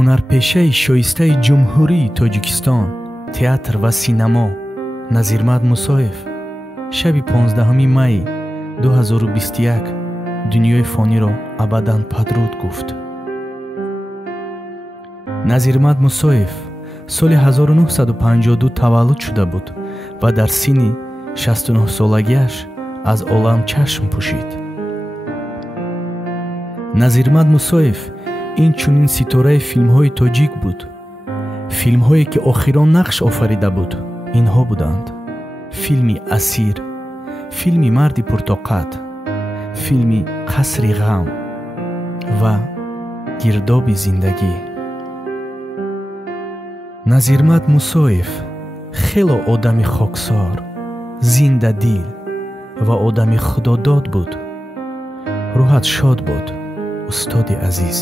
ҳунарпешаи шоистаи ҷумҳурии тоҷикистон, театр ва синемо Назирмат Мусоев шаби 15 майи 2021 дунёи фониро абадан падруд гуфт. Назирмат Мусоев соли 1952 таваллуд шуда буд ва дар синни 69 солагиаш аз олам чашм пӯшид. Назирмат Мусоев инчунин ситораи филмҳои тоҷик буд. филмҳое ки охирон нақш офарида буд инҳо буданд: филми Асир, филми Марди пуртоқат, филми Қасри ғам ва Гирдоби зиндагӣ. Назирмат Мусоев хело одами хоксор, зиндадил ва одами худодод буд. рӯҳат шод бод, устоди азиз.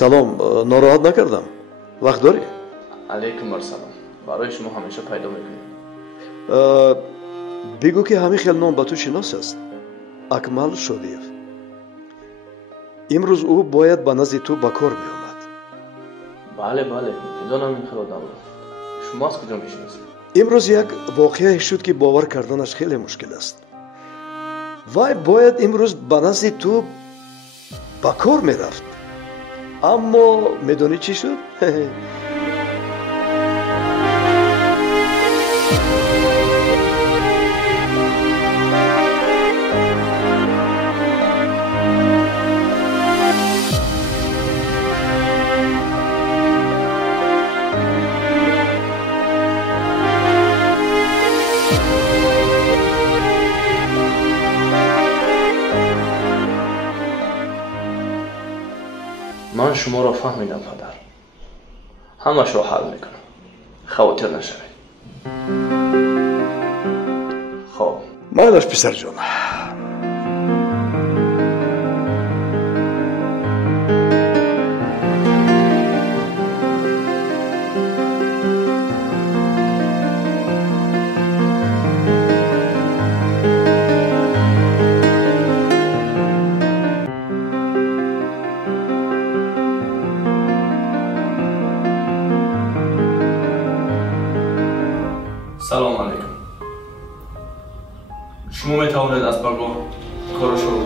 سلام، ناراحت نکردم. وقت داری؟ علیکم السلام. برای شما همیشه پیدا میکنیم. بگو که همین خیلی نام با تو شناس است. اکمل شادیف. امروز او باید به نزد تو به کار می آمد. بله میدونم این خیلی آدم. شما از کجا میشناسید؟ امروز یک واقعه شد که باور کردنش خیلی مشکل است. وای باید امروز به نزد تو به کار می رفت. اما میدونی چی شد؟ من شما را فهمیدم پدر. همش را حل میکنم. خاطر نشوید. خب مالش پسر جان. سلام علیکم. شما میتوانید از پگاه کارش رو